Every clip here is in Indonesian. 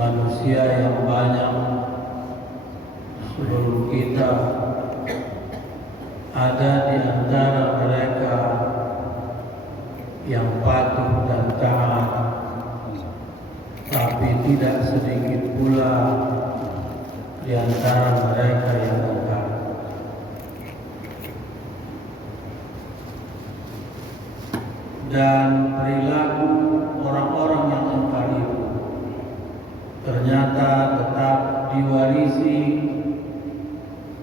manusia yang banyak sebelum kita, ada di antara mereka yang patuh dan taat, tapi tidak sedikit pula di antara mereka yang engkar. Dan perilaku orang-orang yang engkar itu ternyata tetap diwarisi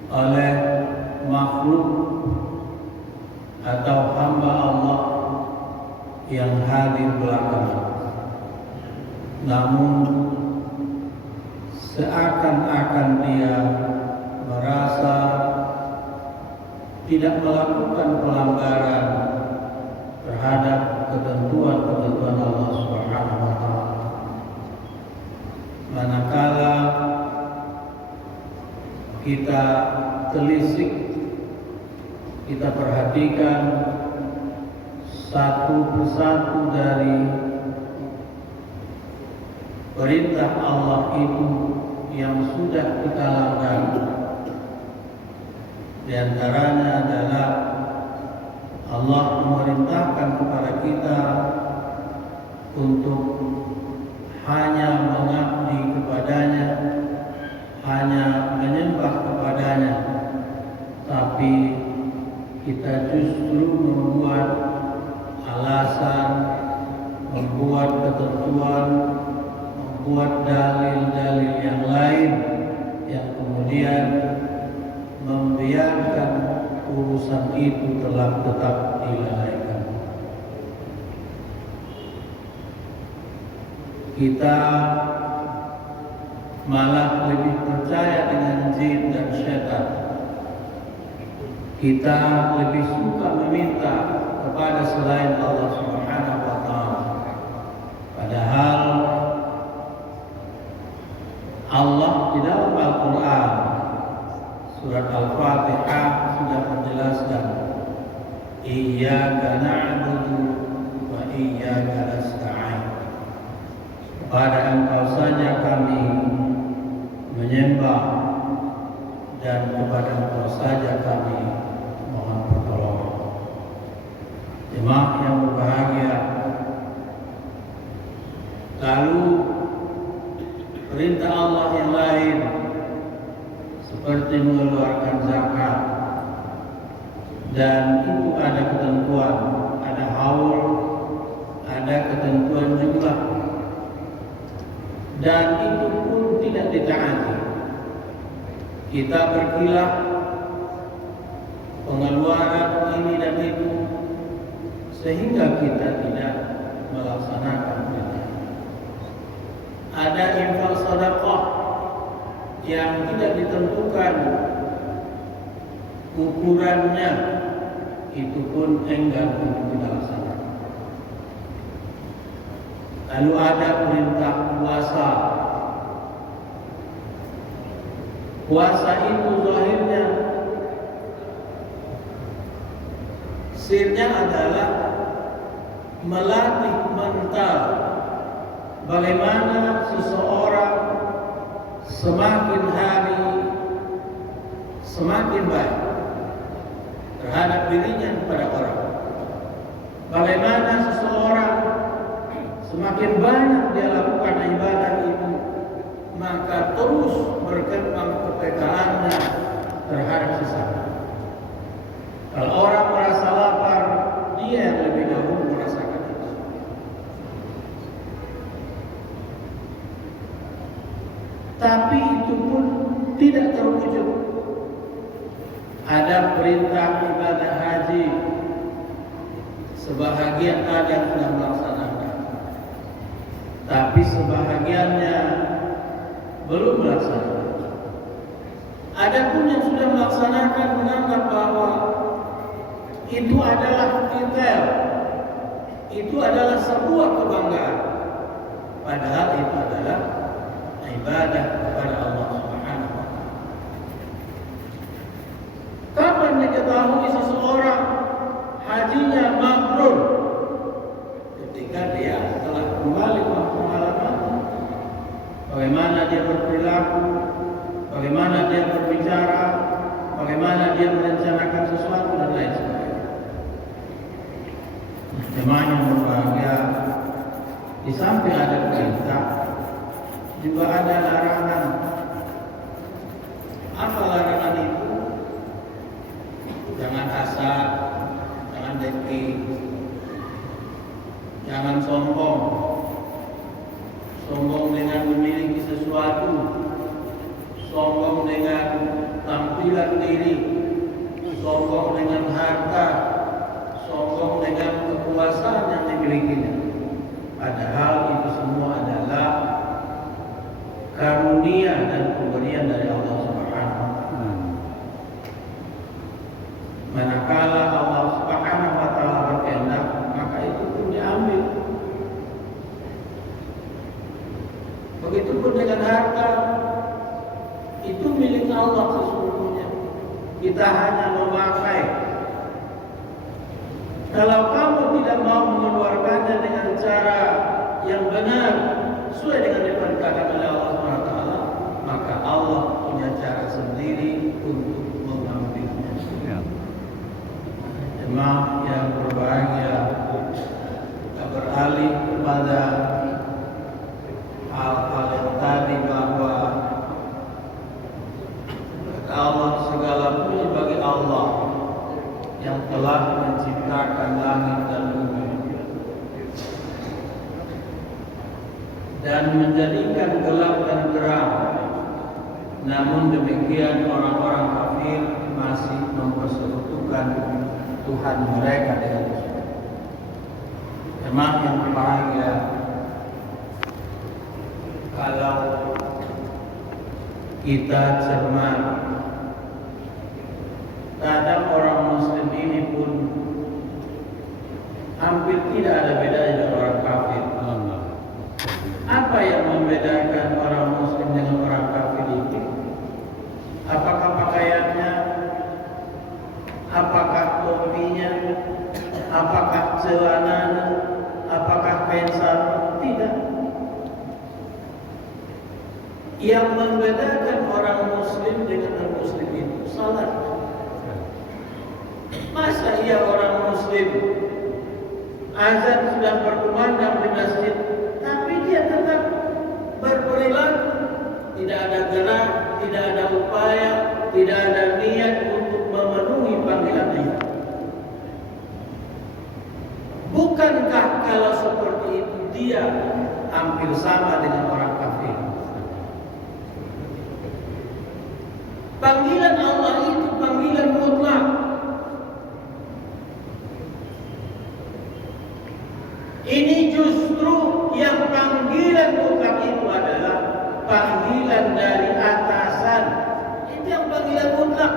oleh makhluk atau hamba Allah yang hadir belakangan. Namun seakan-akan dia merasa tidak melakukan pelanggaran terhadap ketentuan-ketentuan Allah Subhanahu wa taala. Manakala kita telisik, kita perhatikan satu persatu dari perintah Allah itu yang sudah kita langgar. Di antaranya adalah Allah memerintahkan kepada kita untuk hanya mengabdi kepadanya, hanya menyembah kepadanya, tapi kita justru membuat alasan, membuat ketentuan, membuat dalil-dalil yang lain yang kemudian membiarkan urusan itu telah tetap dilalaikan. Kita malah lebih percaya dengan jin dan syaitan. Kita lebih suka meminta kepada selain Allah Subhanahu wa taala. Padahal Allah di dalam Al-Quran surat Al-Fatihah sudah menjelaskan, Iyyaka na'budu wa iyyaka nasta'in. Kepada Engkau saja kami menyembah dan kepada Engkau saja kami mohon pertolongan. Jemaah yang berbahagia, lalu perintah Allah yang lain seperti mengeluarkan zakat, dan itu ada ketentuan, ada haul, ada ketentuan jumlah, dan itu pun tidak ditaati. Kita berkilah pengeluaran ini dan itu sehingga kita tidak melaksanakan perintah. Ada infak sedekah yang tidak ditentukan ukurannya, itu pun enggan untuk kita laksanakan. Lalu ada perintah puasa. Puasa itu zahirnya, sirnya adalah melatih mental bagaimana seseorang semakin hari semakin baik terhadap dirinya kepada orang. Bagaimana seseorang semakin banyak dia lakukan ibadah itu, maka terus berkembang kepekaannya terhadap sesama. Kalau orang merasa lapar, dia yang lebih dahulu merasakan itu. Tapi itu pun tidak terwujud. Ada perintah ibadah haji, sebahagian ada yang sudah melaksanakan, tapi sebahagiannya belum melaksanakan. Ada pun yang sudah melaksanakan menganggap bahwa itu adalah titel, itu adalah sebuah kebanggaan, padahal itu adalah ibadah kepada Allah Subhanahu wa taala. Kapan diketahui seseorang hajinya mabrur? Ketika dia telah kembali ke pengalaman. Bagaimana Jemaah yang berbahagia, di samping ada perintah, juga ada larangan. Apa larangan itu? Jangan hasad, jangan dengki, jangan sombong. Sombong dengan memiliki sesuatu, sombong dengan tampilan diri, sombong dengan harta, sombong dengan kekuasaan yang dimilikinya. Padahal itu semua adalah karunia dan pemberian dari Allah Subhanahu wa taala. Manakala Allah Subhanahu wa taala berkehendak, maka itu pun diambil. Begitupun dengan harta, itu milik Allah sesungguhnya. Kita hanya memakai. Kalau kamu tidak mau mengeluarkannya dengan cara yang benar, sesuai dengan diperintahkan oleh Allah SWT, maka Allah punya cara sendiri untuk mengambilnya. Jemaah yang berbahagia, kita beralih kepada hal-hal yang tadi, bahwa Allah segala puji bagi Allah yang telah menciptakan langit dan bumi dan menjadikan gelap dan terang. Namun demikian orang-orang kafir masih mempersekutukan Tuhan mereka dengan Tuhan. Jemaah yang berbahagia, kalau kita cermat, terhadap orang Muslim ini pun hampir tidak ada bedanya dengan orang kafir. Apa yang membedakan orang Muslim dengan orang kafir itu? Apakah pakaiannya? Apakah topinya? Apakah celananya? Apakah kain sarung? Tidak. Yang membedakan orang Muslim dengan non-Muslim itu salat. Masa iya orang Muslim azan sudah berkumandang di masjid, tapi dia tetap berperilaku, tidak ada gerak, tidak ada upaya, tidak ada niat untuk memenuhi panggilan itu. Bukankah kalau seperti itu dia hampir sama dengan orang kafir? Panggilan Allah itu panggilan mutlak. Ini justru yang panggilan mutlak itu adalah panggilan dari atasan. Itu yang panggilan mutlak.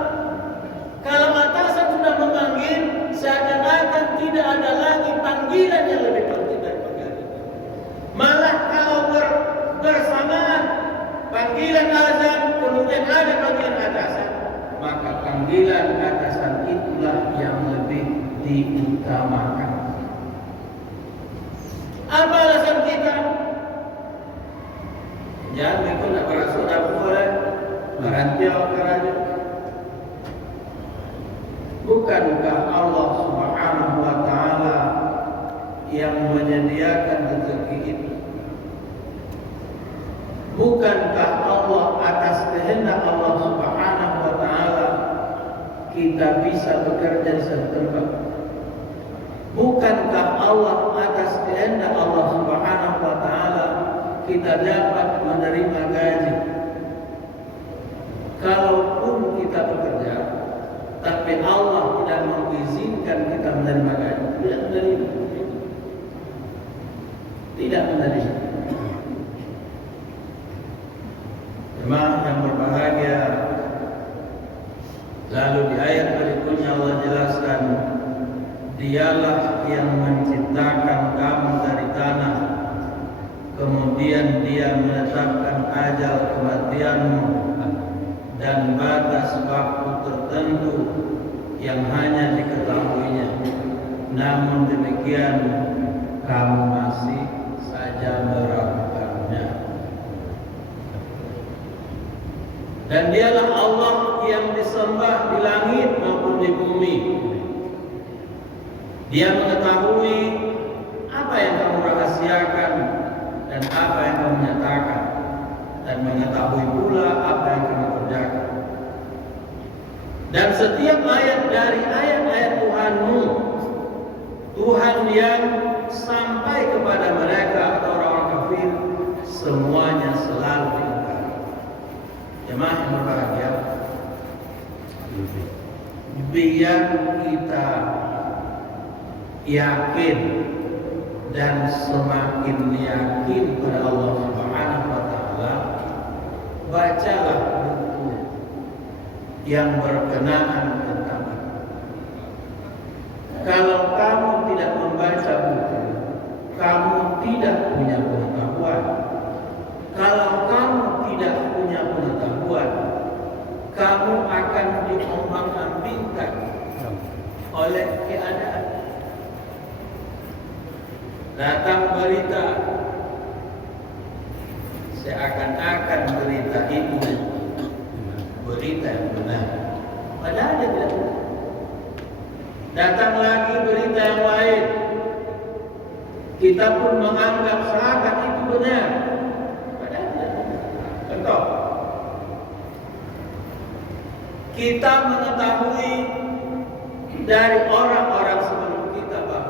Kalau atasan sudah memanggil, seakan-akan tidak ada lagi panggilan yang lebih penting dari panggilan itu. Malah kalau bersamaan panggilan azan, kemudian ada panggilan atasan, maka panggilan atasan itulah yang lebih diutamakan. Apa alasan kita? Jangan ikut nak berasuk dah boleh merantiau kerana. Bukankah Allah Subhanahu wa taala yang menyediakan rezeki itu? Bukankah Allah atas kehendak Allah Subhanahu wa taala kita bisa bekerja di satu tempat? Bukankah Allah atas kehendak Allah Subhanahu wa taala kita dapat menerima gaji? Kalaupun kita bekerja, tapi Allah tidak mengizinkan kita menerima gaji, tidak menerima. Tidak menerima. Jemaah yang berbahagia, lalu di ayat berikutnya Allah jelaskan, Dialah yang menciptakan kamu dari tanah, kemudian Dia menetapkan ajal kematianmu dan batas waktu tertentu yang hanya diketahuinya. Namun demikian kamu masih saja meragukannya. Dan Dialah Allah yang disembah di langit maupun di bumi. Dia mengetahui merahasiakan dan apa yang kamu nyatakan, dan mengetahui pula apa yang kamu kerjakan. Dan setiap ayat dari ayat-ayat Tuhanmu, Tuhan yang sampai kepada mereka atau orang kafir, semuanya selalu diingkari. Jemaah yang berbahagia, biar kita yakin dan semakin yakin pada Allah Subhanahu wa taala, bacalah buku yang berkenaan tentang itu. Kalau kamu tidak membaca buku, kamu tidak punya pengetahuan. Kalau kamu tidak punya pengetahuan, kamu akan diombang-ambingkan oleh keadaan. Datang berita, seakan-akan berita itu berita yang benar, padahal dia tidak benar. Datang lagi berita yang lain, kita pun menganggap seakan itu benar, padahal tidak benar. Contoh, kita mengetahui dari orang-orang sebelum kita bahwa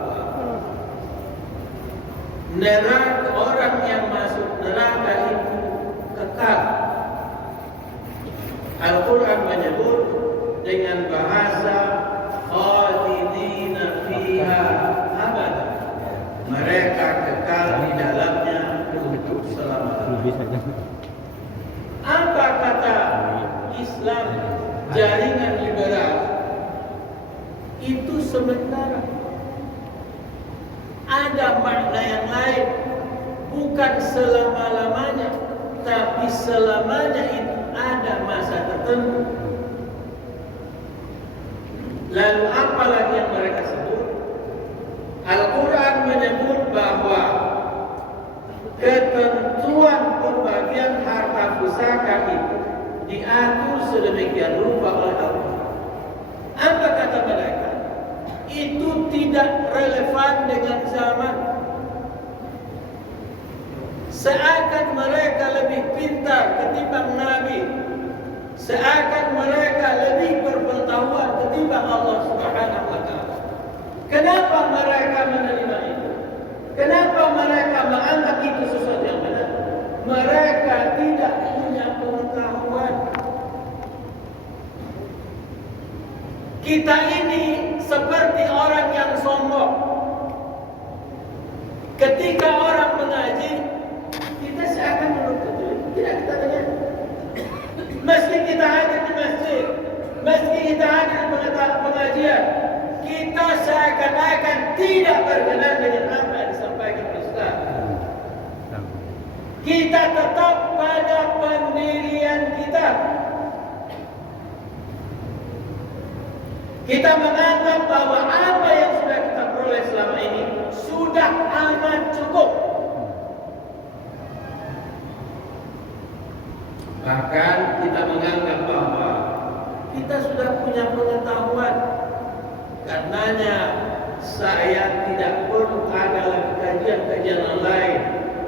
neraka, orang yang masuk neraka itu kekal. Al-Quran menyebut dengan bahasa khalidina fiha abada, mereka kekal di dalamnya untuk selama-lamanya. Apa kata Islam, jaringan liberal? Itu sementara. Ada makna yang lain, bukan selama-lamanya, tapi selamanya itu ada masa tertentu. Lalu apa lagi yang mereka sebut? Al-Quran menyebut bahwa ketentuan pembagian harta pusaka itu diatur sedemikian rupa oleh Allah. Apa kata mereka? Itu tidak relevan dengan zaman. Seakan mereka lebih pintar ketimbang Nabi, seakan mereka lebih berpengetahuan ketimbang Allah Subhanahu wa taala. Kenapa mereka menerima itu? Kenapa mereka menganggap itu sesuatu yang benar? Mereka tidak punya pengetahuan. Kita ini seperti orang yang sombong. Ketika orang mengaji, kita seakan menuntut ilmu. Tidak kita dengar. Meski kita hadir di masjid, meski kita hadir di pengajian, kita seakan-akan tidak berkenan dengan apa yang disampaikan Ustaz. Kita tetap pada pendirian kita. Kita menganggap bahwa apa yang sudah kita peroleh selama ini sudah amat cukup. Bahkan kita menganggap bahwa kita sudah punya pengetahuan. Karenanya saya tidak perlu ada lagi kajian-kajian yang lain.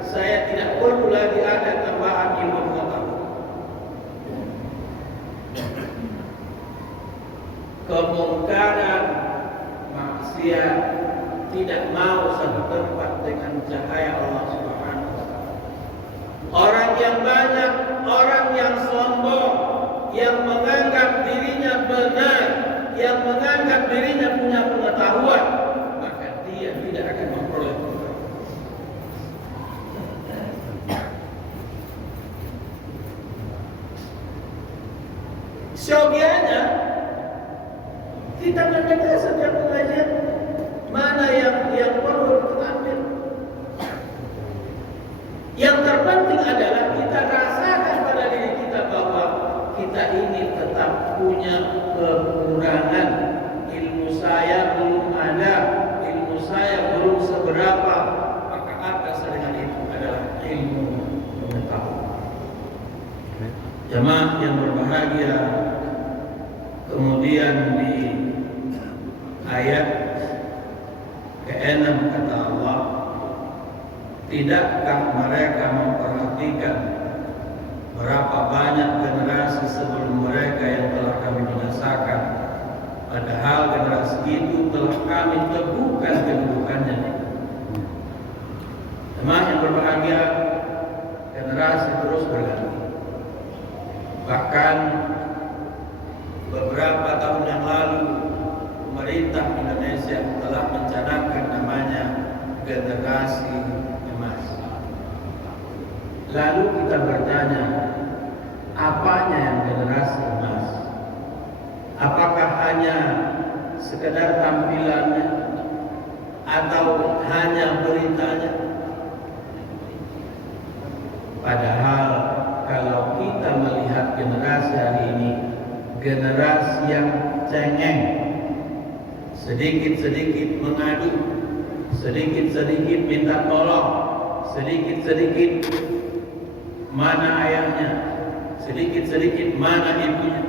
Saya tidak perlu lagi ada tambahan ilmu pengetahuan. Kemungkaran maksiat tidak mau setempat dengan cahaya Allah Subhanahu wa taala. Orang yang banyak, orang yang sombong, yang menganggap dirinya benar, yang menganggap dirinya punya pengetahuan, maka dia tidak akan memperoleh pengetahuan. Syogianya kita mendengar setiap pengajian, mana yang perlu kita ambil. Yang terpenting adalah kita rasakan pada diri kita bahwa kita ini tetap punya kekurangan. Ilmu saya belum ada, ilmu saya belum seberapa. Maka atas dengan itu adalah ilmu pengetahuan. Jemaah yang berbahagia, kemudian di ayat ke-6 kata Allah, Tidakkah mereka memperhatikan berapa banyak generasi sebelum mereka yang telah kami binasakan, padahal generasi itu telah kami teguhkan kedudukannya. Jemaah yang berbahagia, generasi terus berganti. Bahkan beberapa tahun yang lalu pemerintah Indonesia telah mencanangkan namanya generasi emas. Lalu kita bertanya, apanya yang generasi emas? Apakah hanya sekedar tampilannya atau hanya beritanya? Padahal kalau kita melihat generasi hari ini, generasi yang cengeng, sedikit-sedikit mengadu, sedikit-sedikit minta tolong, sedikit-sedikit mana ayahnya, sedikit-sedikit mana ibunya.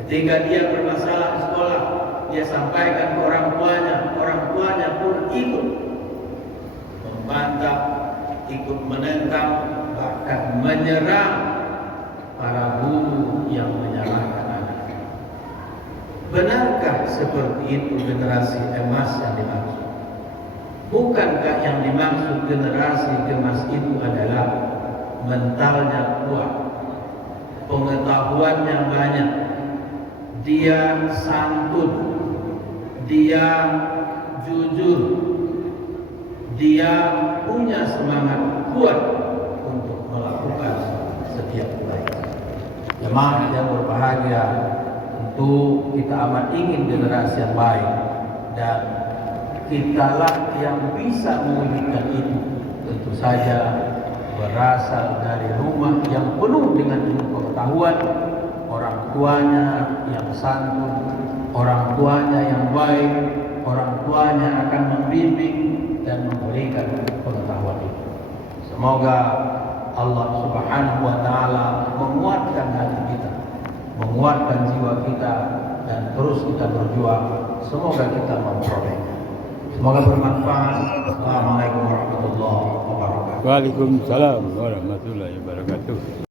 Ketika dia bermasalah di sekolah, dia sampaikan ke orang tuanya pun ikut membantah, ikut menentang, bahkan menyerang para guru yang menyalahkan anak. Benarkah seperti itu generasi emas yang dimaksud? Bukankah yang dimaksud generasi emas itu adalah mentalnya kuat, pengetahuan yang banyak, dia santun, dia jujur, dia punya semangat kuat untuk melakukan setiap kebaikan. Jemaah yang berbahagia, tentu kita amat ingin generasi yang baik, dan kitalah yang bisa mewujudkan itu. Tentu saja berasal dari rumah yang penuh dengan ilmu pengetahuan, orang tuanya yang santun, orang tuanya yang baik, orang tuanya akan membimbing dan memberikan pengetahuan itu. Semoga Allah Subhanahu wa taala menguatkan hati kita, menguatkan jiwa kita, dan terus kita berjuang. Semoga kita memperolehnya. Semoga bermanfaat. Assalamualaikum warahmatullahi wabarakatuh. Waalaikumsalam warahmatullahi wabarakatuh.